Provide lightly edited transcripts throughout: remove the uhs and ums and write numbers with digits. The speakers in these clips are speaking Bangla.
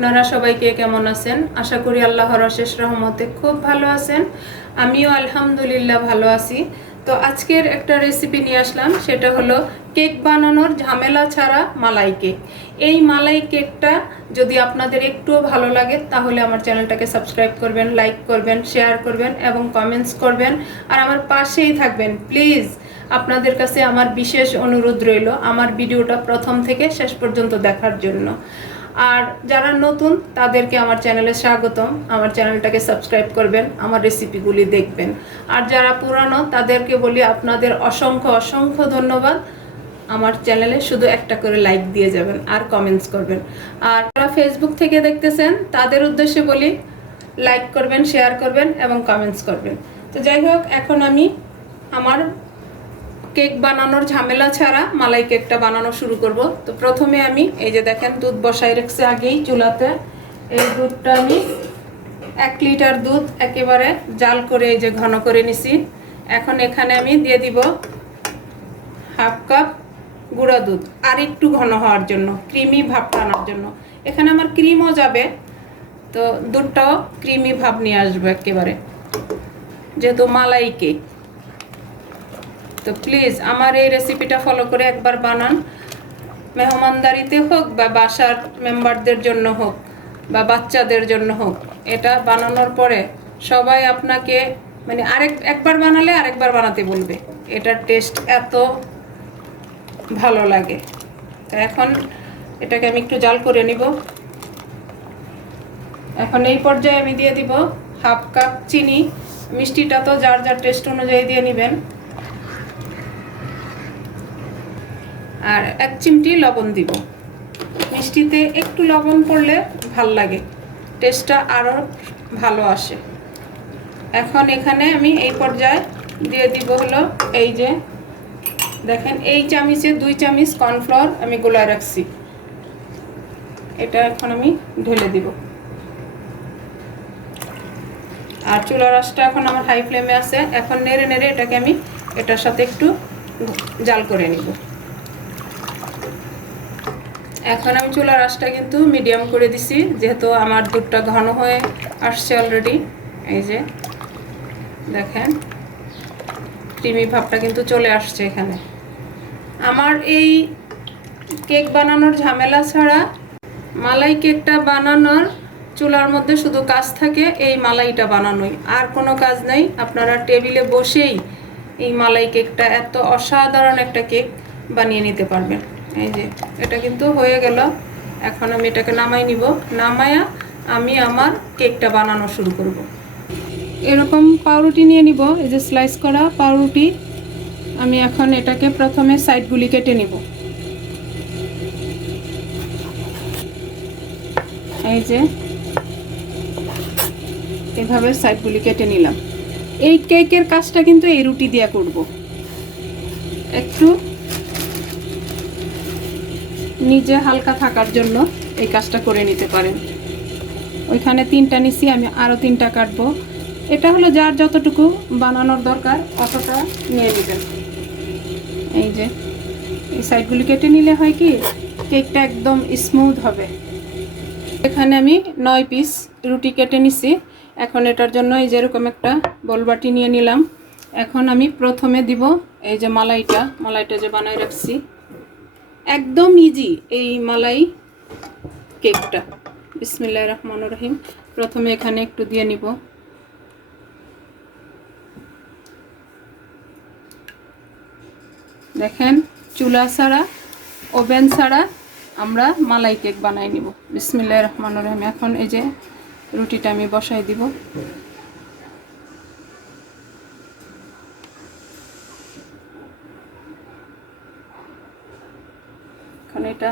আপনারা সবাই কে কেমন আছেন? আশা করি আল্লাহর অশেষ রহমতে খুব ভালো আছেন। আমিও আলহামদুলিল্লাহ ভালো আছি। তো আজকের একটা রেসিপি নিয়ে আসলাম, সেটা হলো কেক বানানোর ঝামেলা ছাড়া মালাই কেক। এই মালাই কেকটা যদি আপনাদের একটুও ভালো লাগে তাহলে আমার চ্যানেলটাকে সাবস্ক্রাইব করবেন, লাইক করবেন, শেয়ার করবেন এবং কমেন্টস করবেন, আর আমার পাশেই থাকবেন প্লিজ। আপনাদের কাছে আমার বিশেষ অনুরোধ রইল আমার ভিডিওটা প্রথম থেকে শেষ পর্যন্ত দেখার জন্য। আর যারা নতুন তাদেরকে আমার চ্যানেলে স্বাগতম, আমার চ্যানেলটাকে সাবস্ক্রাইব করবেন, আমার রেসিপিগুলি দেখবেন। আর যারা পুরানো তাদেরকে বলি আপনাদের অসংখ্য অসংখ্য ধন্যবাদ। আমার চ্যানেলে শুধু একটা করে লাইক দিয়ে যাবেন আর কমেন্টস করবেন। আর যারা ফেসবুক থেকে দেখতেছেন তাদের উদ্দেশ্যে বলি লাইক করবেন, শেয়ার করবেন এবং কমেন্টস করবেন। তো যাই হোক, এখন আমি আমার কেক বানানোর ঝামেলা ছাড়া মালাই কেকটা বানানো শুরু করব। তো প্রথমে আমি এই যে দেখেন দুধ বসাই রেখেছি আগেই চুলাতে। এই দুধটা আমি 1 লিটার দুধ একেবারে জাল করে এই যে ঘন করে নিছি। এখন এখানে আমি দিয়ে দিব হাফ কাপ গুঁড়া দুধ, আর একটু ঘন হওয়ার জন্য, ক্রিমি ভাবটা আনার জন্য। এখানে আমার ক্রিমও যাবে, তো দুধটাও ক্রিমি ভাব নিয়ে আসবো একেবারে, যেহেতু মালাই কেক। তো প্লিজ আমার এই রেসিপিটা ফলো করে একবার বানান। মেহমানদারিতে হোক বা বাসার মেম্বারদের জন্য হোক বা বাচ্চাদের জন্য হোক, এটা বানানোর পরে সবাই আপনাকে মানে একবার বানালে আরেকবার বানাতে বলবে। এটার টেস্ট এত ভালো লাগে। তো এখন এটাকে আমি একটু জাল করে নিব। এখন এই পর্যায়ে আমি দিয়ে দিব হাফ কাপ চিনি। মিষ্টিটা তো যার যার টেস্ট অনুযায়ী দিয়ে নেবেন। আর 1 চিমটি লবণ দিব। মিষ্টিতে একটু লবণ পড়লে ভাল লাগে, টেস্টটা আরও ভালো আসে। এখন এখানে আমি এই পর্যায়ে দিয়ে দিব হলো এই যে দেখেন এই চামচে 2 চামচ কর্নফ্লাওয়ার আমি গোলায় রাখছি। এটা এখন আমি ঢেলে দিব। আর চুলার আঁচটা এখন আমার হাই ফ্লেমে আছে। এখন নেড়ে নেড়ে এটাকে আমি এটার সাথে একটু জাল করে নিব। এখন আমি চুলার আঁচটা কিন্তু মিডিয়াম করে দিছি, যেহেতু আমার দুধটা ঘন হয়ে আসছে অলরেডি। এই যে দেখেন ক্রিমি ভাবটা কিন্তু চলে আসছে এখানে। আমার এই কেক বানানোর ঝামেলা ছাড়া মালাই কেকটা বানানোর চুলার মধ্যে শুধু কাজ থাকে এই মালাইটা বানানোই, আর কোনো কাজ নেই। আপনারা টেবিলে বসেই এই মালাই কেকটা, এত অসাধারণ একটা কেক বানিয়ে নিতে পারবেন। এই যে এটা কিন্তু হয়ে গেল। এখন আমি এটাকে নামাই নিব। নামায়া আমি আমার কেকটা বানানো শুরু করব। এরকম পাউরুটি নিয়ে নিব, এই যে স্লাইস করা পাউরুটি। আমি এখন এটাকে প্রথমে সাইডগুলি কেটে নিব। এই যে এভাবে সাইডগুলি কেটে নিলাম। এই কেকের কাজটা কিন্তু এই রুটি দিয়ে করব। একটু নিজে হালকা থাকার জন্য এই কাজটা করে নিতে পারেন। ওইখানে 3টা নিছি, আমি আরও 3টা কাটবো। এটা হলো যার যতটুকু বানানোর দরকার অতটা নিয়ে নেবেন। এই যে এই সাইডগুলি কেটে নিলে হয় কি কেকটা একদম স্মুথ হবে। এখানে আমি 9 পিস রুটি কেটে নিছি। এখন এটার জন্য এই যেরকম একটা বলবাটি নিয়ে নিলাম। এখন আমি প্রথমে দিব এই যে মালাইটা যে বানায় রাখছি। একদম ইজি এই মালাই কেকটা। বিসমিল্লাহির রহমানির রহিম। প্রথমে এখানে একটু দিয়ে নিব। দেখেন চুলা ছাড়া, ওভেন ছাড়া আমরা মালাই কেক বানাই নিব। বিসমিল্লাহির রহমানির রহিম। এখন এই যে রুটিটা আমি বসাই দিব। এখন এটা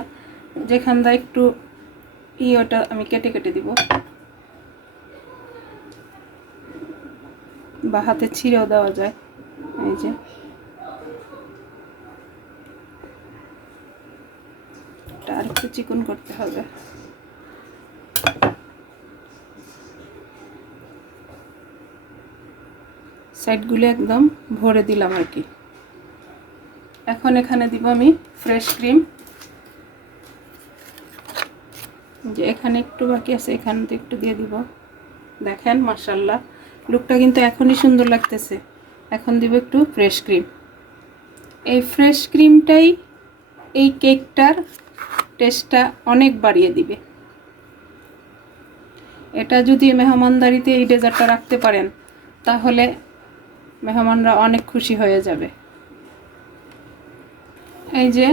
যেখান দা একটু ওটা আমি কেটে কেটে দিব, বা হাতে ছিঁড়েও দেওয়া যায়। এই যে এটা আর একটু চিকন করতে হবে। সাইডগুলো একদম ভরে দিলাম আর কি। এখন এখানে দিব আমি ফ্রেশ ক্রিম। যে এখানে একটু বাকি আছে, এখানে তো একটু দিয়ে দিব। দেখেন মাশাআল্লাহ লুকটা কিন্তু এখনই সুন্দর লাগতেছে। এখন দিব একটু ফ্রেশ ক্রিম। এই ফ্রেশ ক্রিমটাই এই কেকটার টেস্টটা অনেক বাড়িয়ে দিবে। এটা যদি মেহমানদারিতে এই ডেজার্টটা রাখতে পারেন তাহলে মেহমানরা অনেক খুশি হয়ে যাবে। এই যে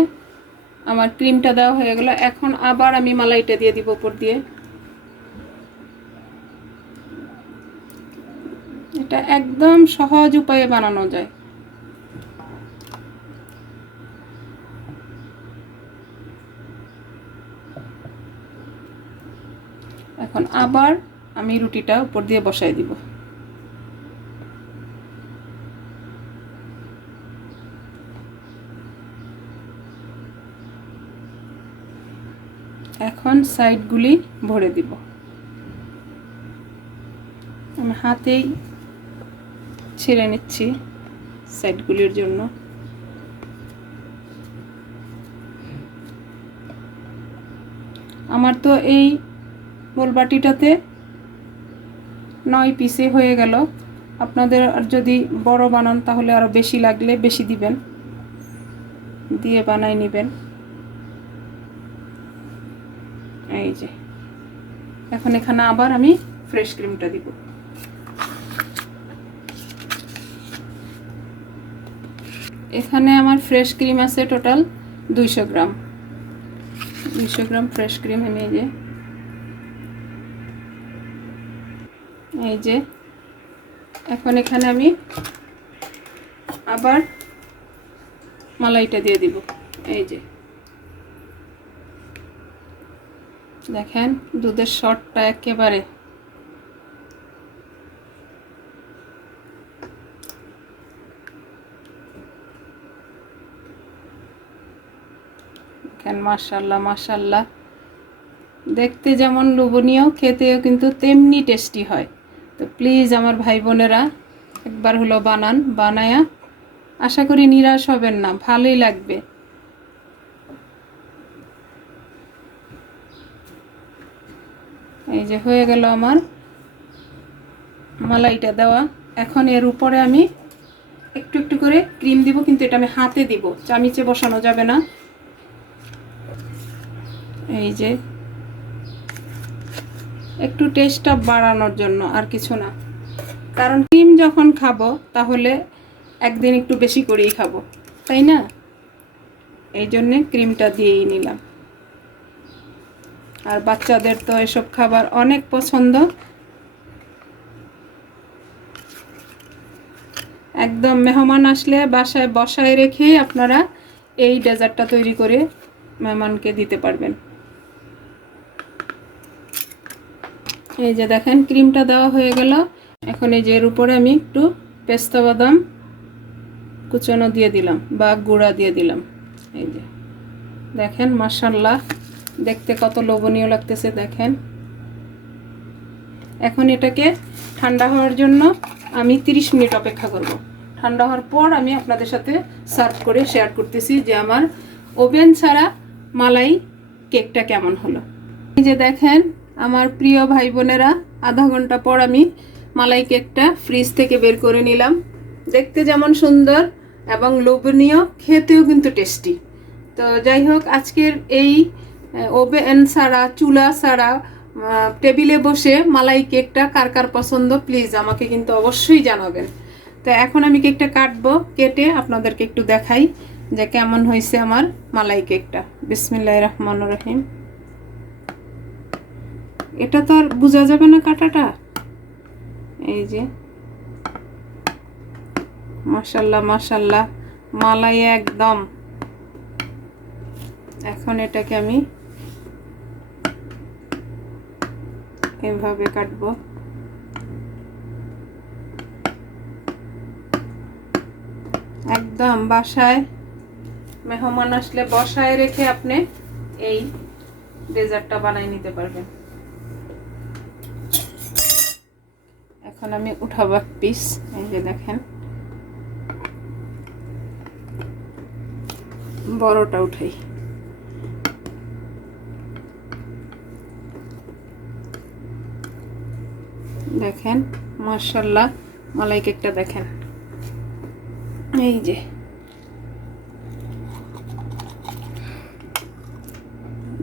আমার ক্রিমটা দেওয়া হয়ে গেল, এখন আবার আমি মালাইটা দিয়ে দিব উপর দিয়ে। এটা একদম সহজ উপায়ে বানানো যায়। এখন আবার আমি রুটিটা উপর দিয়ে বসাই দিব। এখন সাইডগুলি ভরে দিব। আমি হাতেই ছেড়ে নিচ্ছি সাইডগুলির জন্য। আমার তো এই বোলবাটিটাতে 9 পিসে হয়ে গেল। আপনাদের আর যদি বড় বানান তাহলে আরও বেশি লাগলে বেশি দিবেন, দিয়ে বানাই নেবেন। এই যে এখন এখানে আবার আমি ফ্রেশ ক্রিমটা দিব। এখানে আমার ফ্রেশ ক্রিম আছে টোটাল 200 গ্রাম। 200 গ্রাম ফ্রেশ ক্রিম আমি এই যে এখন এখানে আমি আবার মালাইটা দিয়ে দিব। এই যে দেখেন দুধের শটটা একেবারে দেখেন মাশাআল্লাহ মাশাআল্লাহ। দেখতে যেমন লোভনীয়, খেতেও কিন্তু তেমনি টেস্টি হয়। তো প্লিজ আমার ভাই বোনেরা একবার হলো বানান, বানায়া আশা করি নিরাশ হবেন না, ভালোই লাগবে। এই যে হয়ে গেল আমার মালাইটা দেওয়া। এখন এর উপরে আমি একটু একটু করে ক্রিম দিব, কিন্তু এটা আমি হাতে দিব, চামিচে বসানো যাবে না। এই যে একটু টেস্টটা বাড়ানোর জন্য, আর কিছু না। কারণ ক্রিম যখন খাবো তাহলে একদিন একটু বেশি করেই খাবো, তাই না? এই জন্যে ক্রিমটা দিয়েই নিলাম। আর বাচ্চাদের তো এসব খাবার অনেক পছন্দ। একদম মেহমান আসলে বাসায় বসায় রেখে আপনারা এই ডেজার্টটা তৈরি করে মেহমানকে দিতে পারবেন। এই যে দেখেন ক্রিমটা দেওয়া হয়ে গেল। এখন এই যে এর উপরে আমি একটু পেস্তা বাদাম কুচানো দিয়ে দিলাম বা গুঁড়া দিয়ে দিলাম। এই যে দেখেন মাশাআল্লাহ দেখতে কত লোভনীয় লাগতেছে দেখেন। এখন এটাকে ঠান্ডা হওয়ার জন্য আমি 30 মিনিট অপেক্ষা করব। ঠান্ডা হওয়ার পর আমি আপনাদের সাথে সার্ভ করে শেয়ার করতেছি যে আমার ওভেন ছাড়া মালাই কেকটা কেমন হলো। এই যে দেখেন আমার প্রিয় ভাই বোনেরা, আধা ঘন্টা পর আমি মালাই কেকটা ফ্রিজ থেকে বের করে নিলাম। দেখতে যেমন সুন্দর এবং লোভনীয়, খেতেও কিন্তু টেস্টি। তো যাই হোক, আজকের এই ওভেন ছাড়া চুলা ছাড়া টেবিলে বসে মালাই কেকটা কার কার পছন্দ প্লিজ আমাকে কিন্তু অবশ্যই জানাবেন। তো এখন আমি কেকটা কাটবো, কেটে আপনাদেরকে একটু দেখাই যে কেমন হয়েছে আমার মালাই কেকটা। বিসমিল্লাহির রহমানির রহিম। এটা তো আর বোঝা যাবে না কাটাটা। এই যে মাশাআল্লাহ মাশাআল্লাহ মালাই একদম। এখন এটাকে আমি এভাবে কাটবো। একদম বাসায় মেহমান আসলে বসায় রেখে আপনি এই ডেজার্টটা বানাই নিতে পারবেন। এখন আমি উঠাবো এক পিস। এই যে দেখেন বড়টা উঠাই। দেখেন মাশাআল্লাহ মালাই কেকটা দেখেন, এই যে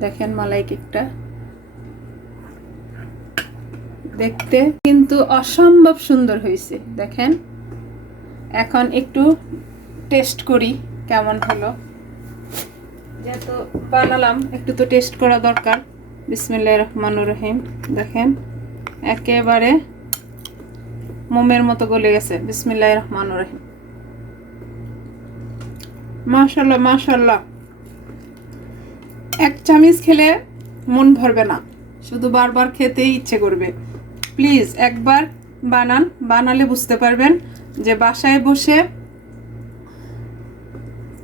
দেখেন মালাই কেকটা দেখতে কিন্তু অসম্ভব সুন্দর হয়েছে। দেখেন এখন একটু টেস্ট করি কেমন হলো, যেহেতু বানালাম একটু তো টেস্ট করা দরকার। বিসমিল্লাহির রহমানির রহিম। দেখেন একেবারে মোমের মতো গলে গেছে। বিসমিল্লাহির রহমানির রহিম। মাশাআল্লাহ মাশাআল্লাহ, এক চামচ খেলে মন ভরবে না, শুধু বারবার খেতেই ইচ্ছে করবে। প্লিজ একবার বানান, বানালে বুঝতে পারবেন যে বাসায় বসে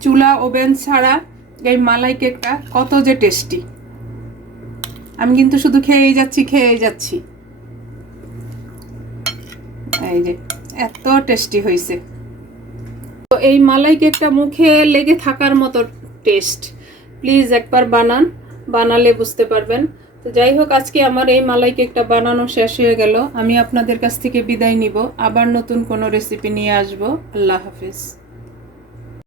চুলা ওভেন ছাড়া এই মালাই কেকটা কত যে টেস্টি। আমি কিন্তু শুধু খেয়েই যাচ্ছি। এই যে এত টেস্টি হয়েছে। তো এই মালাই কেকটা মুখে লেগে থাকার মতো টেস্ট। প্লিজ একবার বানান, বানালে বুঝতে পারবেন। তো যাই হোক, আজকে আমার এই মালাই কেকটা বানানো শেষ হয়ে গেল। আমি আপনাদের কাছ থেকে বিদায় নিব, আবার নতুন কোনো রেসিপি নিয়ে আসবো। আল্লাহ হাফিজ।